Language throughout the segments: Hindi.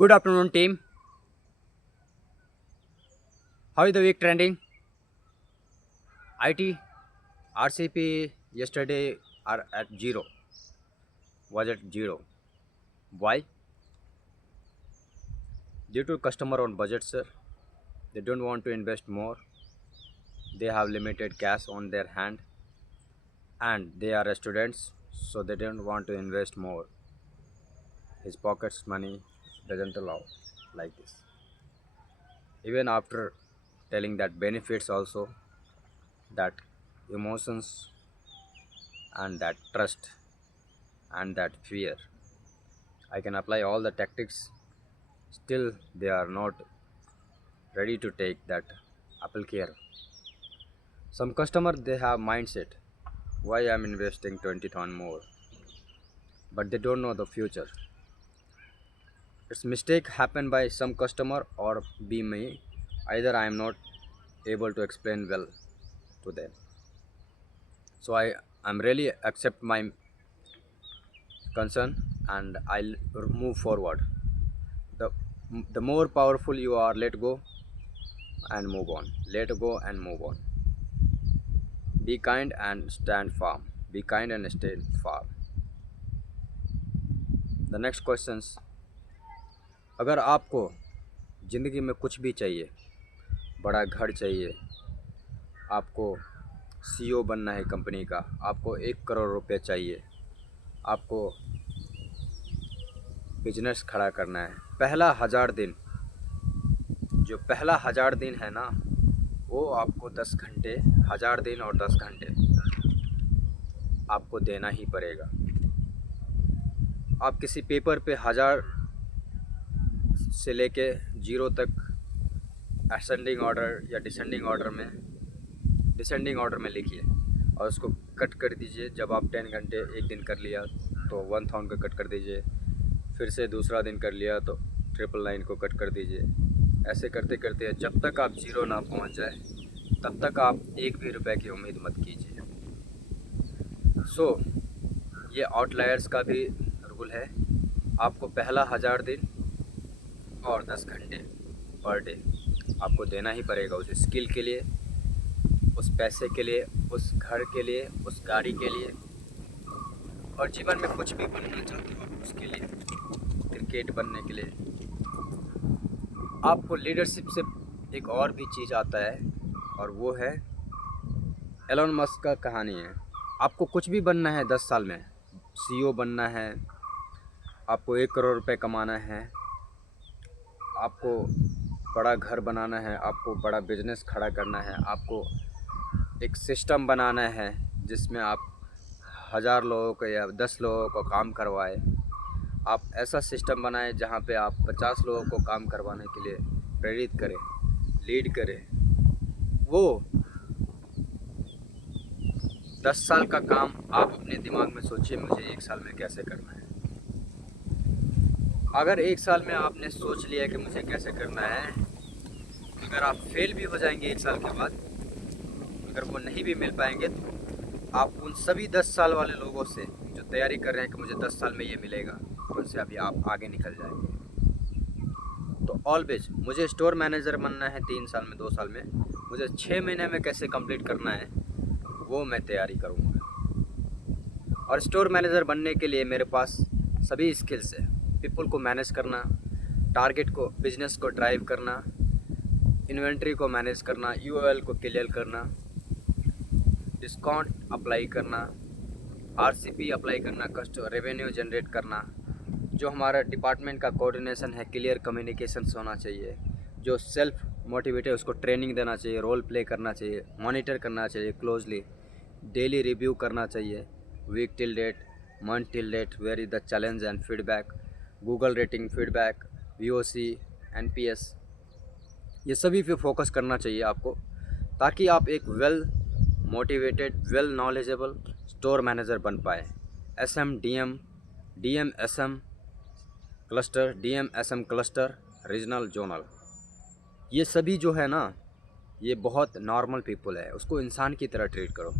Good afternoon, team. How is the week trending? IT, RCP yesterday are at zero. Was at zero. Why? Due to customer on budget, sir. They don't want to invest more. They have limited cash on their hand, and they are students, so they don't want to invest more. His pockets money doesn't allow like this. Even after telling that benefits also, that emotions and that trust and that fear. I can apply all the tactics, still they are not ready to take that Apple Care. Some customer they have mindset, why I'm investing 20,000 more, but they don't know the future. It's mistake happen by some customer or be me. Either I am not able to explain well to them. So I'm really accept my concern and I'll move forward. The the more powerful you are, let go and move on. Let go and move on. Be kind and stand firm. Be kind and stay firm. The next questions, अगर आपको ज़िंदगी में कुछ भी चाहिए, बड़ा घर चाहिए, आपको सीईओ बनना है कंपनी का, आपको 1 करोड़ रुपए चाहिए, आपको बिजनेस खड़ा करना है, पहला 1000 दिन, जो पहला 1000 दिन है ना, वो आपको 10 घंटे, 1000 दिन और 10 घंटे आपको देना ही पड़ेगा। आप किसी पेपर पे 1000 से लेके 0 तक असेंडिंग ऑर्डर या डिसेंडिंग ऑर्डर में लिखिए और उसको कट कर दीजिए। जब आप 10 घंटे एक दिन कर लिया तो 1000 का कट कर दीजिए, फिर से दूसरा दिन कर लिया तो 999 को कट कर दीजिए। ऐसे करते करते जब तक आप 0 ना पहुंच जाए तब तक आप 1 भी रुपए की उम्मीद मत कीजिए। ये आउटलायर्स का भी रूल है। आपको पहला 1000 दिन और 10 घंटे पर डे आपको देना ही पड़ेगा उस स्किल के लिए, उस पैसे के लिए, उस घर के लिए, उस गाड़ी के लिए। और जीवन में कुछ भी बनना चाहते हो आप उसके लिए, क्रिकेट बनने के लिए। आपको लीडरशिप से एक और भी चीज़ आता है और वो है एलन मस्क का कहानी है। आपको कुछ भी बनना है 10 साल में, सीईओ बनना है, आपको 1 करोड़ रुपए कमाना है, आपको बड़ा घर बनाना है, आपको बड़ा बिजनेस खड़ा करना है, आपको एक सिस्टम बनाना है जिसमें आप 1000 लोगों को या 10 लोगों को काम करवाए। आप ऐसा सिस्टम बनाएं जहाँ पे आप 50 लोगों को काम करवाने के लिए प्रेरित करें, लीड करें। वो 10 साल का काम आप अपने दिमाग में सोचिए, मुझे 1 साल में कैसे करना है। अगर 1 साल में आपने सोच लिया कि मुझे कैसे करना है, अगर आप फेल भी हो जाएंगे 1 साल के बाद, अगर वो नहीं भी मिल पाएंगे तो आप उन सभी 10 साल वाले लोगों से जो तैयारी कर रहे हैं कि मुझे 10 साल में ये मिलेगा, उनसे अभी आप आगे निकल जाएंगे। तो ऑलवेज मुझे स्टोर मैनेजर बनना है 3 साल में, 2 साल में, मुझे 6 महीने में कैसे कंप्लीट करना है वो मैं तैयारी करूँगा। और स्टोर मैनेजर बनने के लिए मेरे पास सभी स्किल्स है। पीपल को मैनेज करना, टारगेट को, बिजनेस को ड्राइव करना, इन्वेंट्री को मैनेज करना, यूओएल को क्लियर करना, डिस्काउंट अप्लाई करना, आरसीपी अप्लाई करना, कस्टमर रेवेन्यू जनरेट करना। जो हमारा डिपार्टमेंट का कोऑर्डिनेशन है, क्लियर कम्युनिकेशंस होना चाहिए। जो सेल्फ मोटिवेटेड उसको ट्रेनिंग देना चाहिए, रोल प्ले करना चाहिए, मॉनिटर करना चाहिए क्लोजली, डेली रिव्यू करना चाहिए, week till date, month till date, where is the challenge and feedback, Google rating feedback, VOC, NPS, ये सभी पे फोकस करना चाहिए आपको, ताकि आप एक well motivated, well knowledgeable store manager बन पाए। SM, DM, DM SM cluster, DM SM cluster, regional, zonal, ये सभी जो है ना, ये बहुत नॉर्मल पीपल है। उसको इंसान की तरह ट्रीट करो।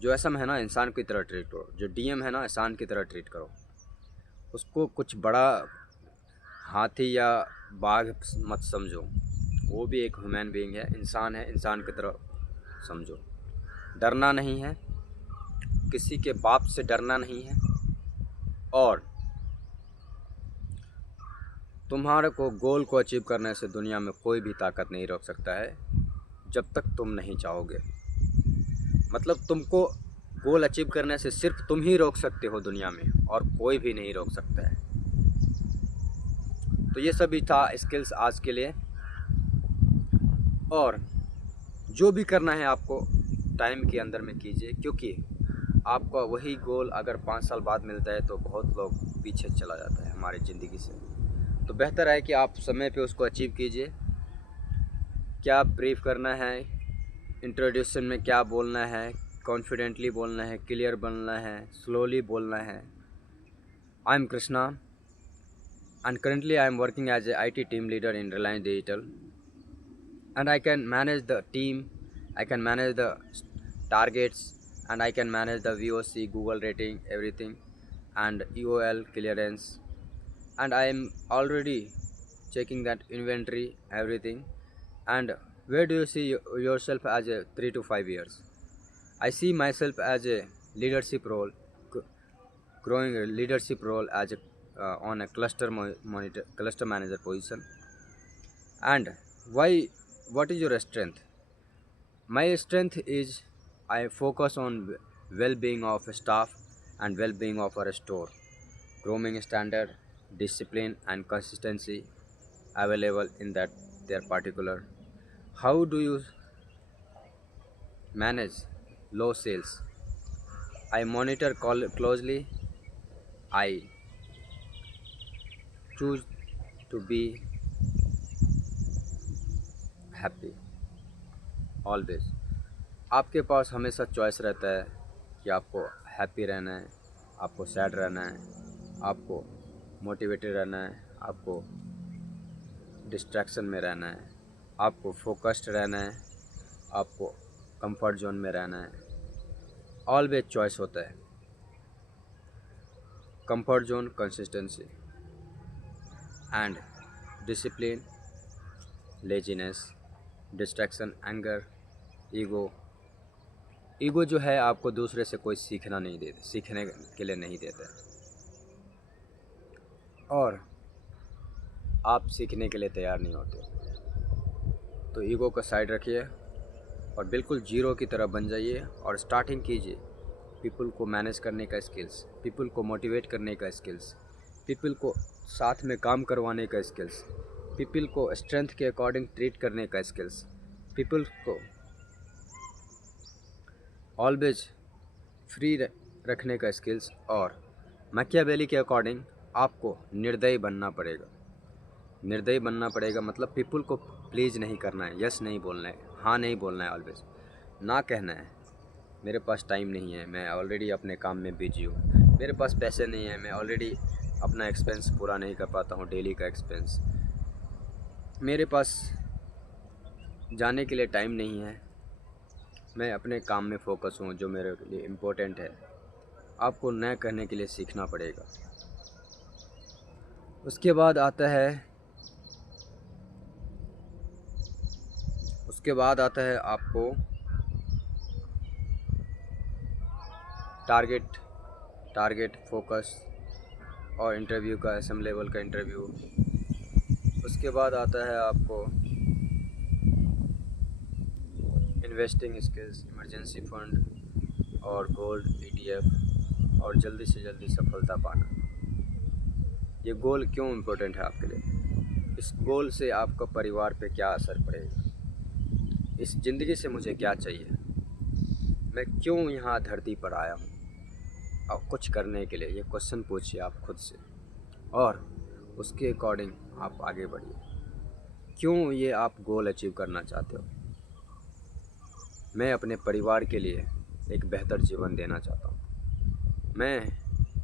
जो एसएम है ना, इंसान की तरह ट्रीट करो। जो डीएम है ना, इंसान की तरह ट्रीट करो। उसको कुछ बड़ा हाथी या बाघ मत समझो, वो भी एक ह्यूमन बीइंग है, इंसान की तरह समझो। डरना नहीं है, किसी के बाप से डरना नहीं है, और तुम्हारे को गोल को अचीव करने से दुनिया में कोई भी ताकत नहीं रोक सकता है, जब तक तुम नहीं चाहोगे। मतलब तुमको गोल अचीव करने से सिर्फ तुम ही रोक सकते हो दुनिया में, और कोई भी नहीं रोक सकता है। तो ये सभी था स्किल्स आज के लिए। और जो भी करना है आपको टाइम के अंदर में कीजिए, क्योंकि आपका वही गोल अगर 5 साल बाद मिलता है तो बहुत लोग पीछे चला जाता है हमारी ज़िंदगी से। तो बेहतर है कि आप समय पे उसको अचीव कीजिए। क्या ब्रीफ करना है, इंट्रोड्यूशन में क्या बोलना है, कॉन्फिडेंटली बोलना है, क्लियर बोलना है, स्लोली बोलना है। I am Krishna and currently I am working as a IT team leader in Reliance Digital, and I can manage the team, I can manage the targets, and I can manage the VOC, Google rating, everything, and EOL clearance, and I am already checking that inventory, everything. And where do you see yourself as a 3 to 5 years? I see myself as a leadership role, growing a leadership role as a on a cluster manager position. And why? What is your strength? My strength is I focus on well-being of staff and well-being of our store, grooming standard, discipline, and consistency available in that their particular. How do you manage low sales? I monitor closely. I choose to be happy always. आपके पास हमेशा चॉइस रहता है कि आपको हैप्पी रहना है, आपको सैड रहना है, आपको मोटिवेटेड रहना है, आपको डिस्ट्रैक्शन में रहना है, आपको फोकस्ड रहना है, आपको कंफर्ट जोन में रहना है। ऑलवेज चॉइस होता है। Comfort zone, consistency and discipline, laziness, distraction, anger, ego जो है आपको दूसरे से कोई सीखने के लिए नहीं देता है, और आप सीखने के लिए तैयार नहीं होते। तो ईगो को साइड रखिए और बिल्कुल जीरो की तरह बन जाइए और स्टार्टिंग कीजिए पीपल को मैनेज करने का स्किल्स, पीपल को मोटिवेट करने का स्किल्स, पीपल को साथ में काम करवाने का स्किल्स, पीपल को स्ट्रेंथ के अकॉर्डिंग ट्रीट करने का स्किल्स, पीपल को ऑलवेज फ्री रखने का स्किल्स। और मैकियावेली के अकॉर्डिंग आपको निर्दयी बनना पड़ेगा। निर्दयी बनना पड़ेगा मतलब पीपल को प्लीज़ नहीं करना है, यस नहीं बोलना है, हाँ नहीं बोलना है, ऑलवेज ना कहना है। मेरे पास टाइम नहीं है, मैं ऑलरेडी अपने काम में बिजी हूँ। मेरे पास पैसे नहीं है, मैं ऑलरेडी अपना एक्सपेंस पूरा नहीं कर पाता हूँ, डेली का एक्सपेंस। मेरे पास जाने के लिए टाइम नहीं है, मैं अपने काम में फ़ोकस हूँ जो मेरे लिए इम्पोर्टेंट है। आपको न कहने के लिए सीखना पड़ेगा। उसके बाद आता है आपको टारगेट फोकस और इंटरव्यू का SM लेवल का इंटरव्यू। उसके बाद आता है आपको इन्वेस्टिंग स्किल्स, इमरजेंसी फंड और गोल्ड ETF, और जल्दी से जल्दी सफलता पाना। ये गोल क्यों इम्पोर्टेंट है आपके लिए? इस गोल से आपका परिवार पे क्या असर पड़ेगा? इस ज़िंदगी से मुझे क्या चाहिए? मैं क्यों यहाँ धरती पर आया हूँ? और कुछ करने के लिए ये क्वेश्चन पूछिए आप खुद से, और उसके अकॉर्डिंग आप आगे बढ़िए। क्यों ये आप गोल अचीव करना चाहते हो? मैं अपने परिवार के लिए एक बेहतर जीवन देना चाहता हूँ। मैं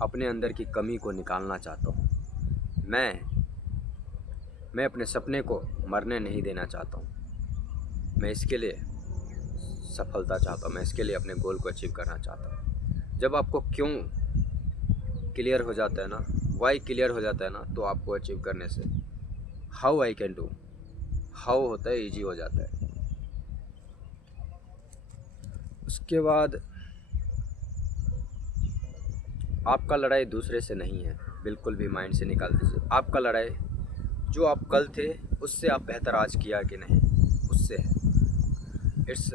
अपने अंदर की कमी को निकालना चाहता हूँ। मैं अपने सपने को मरने नहीं देना चाहता हूँ। मैं इसके लिए सफलता चाहता हूँ, मैं इसके लिए अपने गोल को अचीव करना चाहता हूँ। जब आपको क्यों क्लियर हो जाता है ना, वाई क्लियर हो जाता है ना, तो आपको अचीव करने से how I can do, how होता है ईजी हो जाता है। उसके बाद आपका लड़ाई दूसरे से नहीं है, बिल्कुल भी माइंड से निकाल दीजिए। आपका लड़ाई जो आप कल थे उससे आप बेहतर आज किया कि नहीं, उससे है। It's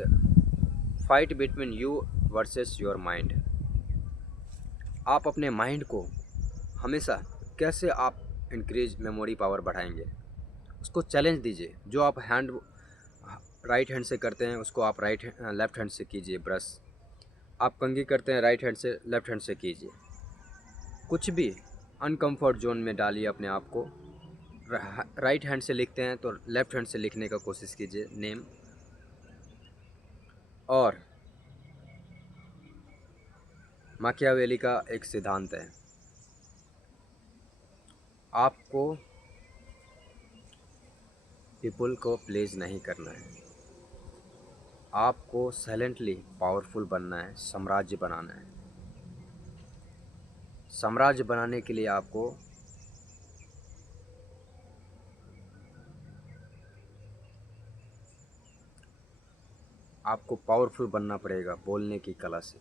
fight between you versus your mind. आप अपने माइंड को हमेशा कैसे आप इंक्रीज मेमोरी पावर बढ़ाएंगे, उसको चैलेंज दीजिए। जो आप राइट हैंड से करते हैं उसको आप लेफ्ट हैंड से कीजिए। ब्रश आप कंघी करते हैं राइट हैंड से, लेफ्ट हैंड से कीजिए। कुछ भी अनकंफर्ट जोन में डालिए अपने आप को। राइट हैंड से लिखते हैं तो लेफ्ट हैंड से लिखने का कोशिश कीजिए नेम। और माकियावेली का एक सिद्धांत है, आपको पीपल को प्लीज़ नहीं करना है, आपको साइलेंटली पावरफुल बनना है, साम्राज्य बनाना है। साम्राज्य बनाने के लिए आपको पावरफुल बनना पड़ेगा बोलने की कला से,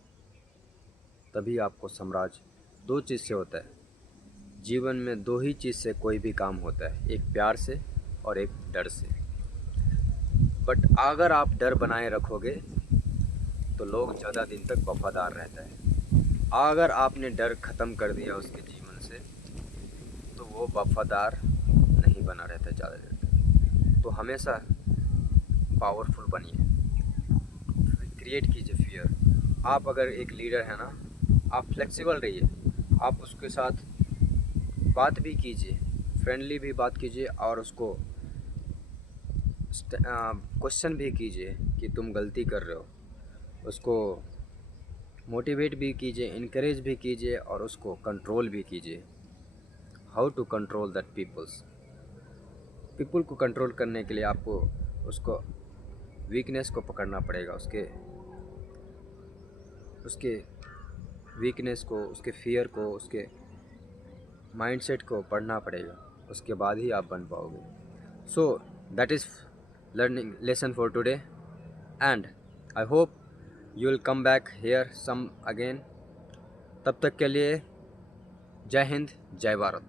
तभी आपको साम्राज्य। दो चीज़ से होता है जीवन में, दो ही चीज़ से कोई भी काम होता है, एक प्यार से और एक डर से। बट अगर आप डर बनाए रखोगे तो लोग ज़्यादा दिन तक वफादार रहता है। अगर आपने डर ख़त्म कर दिया उसके जीवन से तो वो वफादार नहीं बना रहता ज़्यादा देर तक। तो हमेशा पावरफुल बनिए, क्रिएट कीजिए फियर। आप अगर एक लीडर है ना, आप फ्लेक्सिबल रहिए, आप उसके साथ बात भी कीजिए, फ्रेंडली भी बात कीजिए, और उसको क्वेश्चन भी कीजिए कि तुम गलती कर रहे हो। उसको मोटिवेट भी कीजिए, इनकरेज भी कीजिए, और उसको कंट्रोल भी कीजिए। How to control that people को कंट्रोल करने के लिए आपको उसको वीकनेस को पकड़ना पड़ेगा, उसके वीकनेस को, उसके फियर को, उसके माइंडसेट को पढ़ना पड़ेगा। उसके बाद ही आप बन पाओगे। So that is learning lesson for today, and I hope you will come back here some again. तब तक के लिए जय हिंद, जय भारत।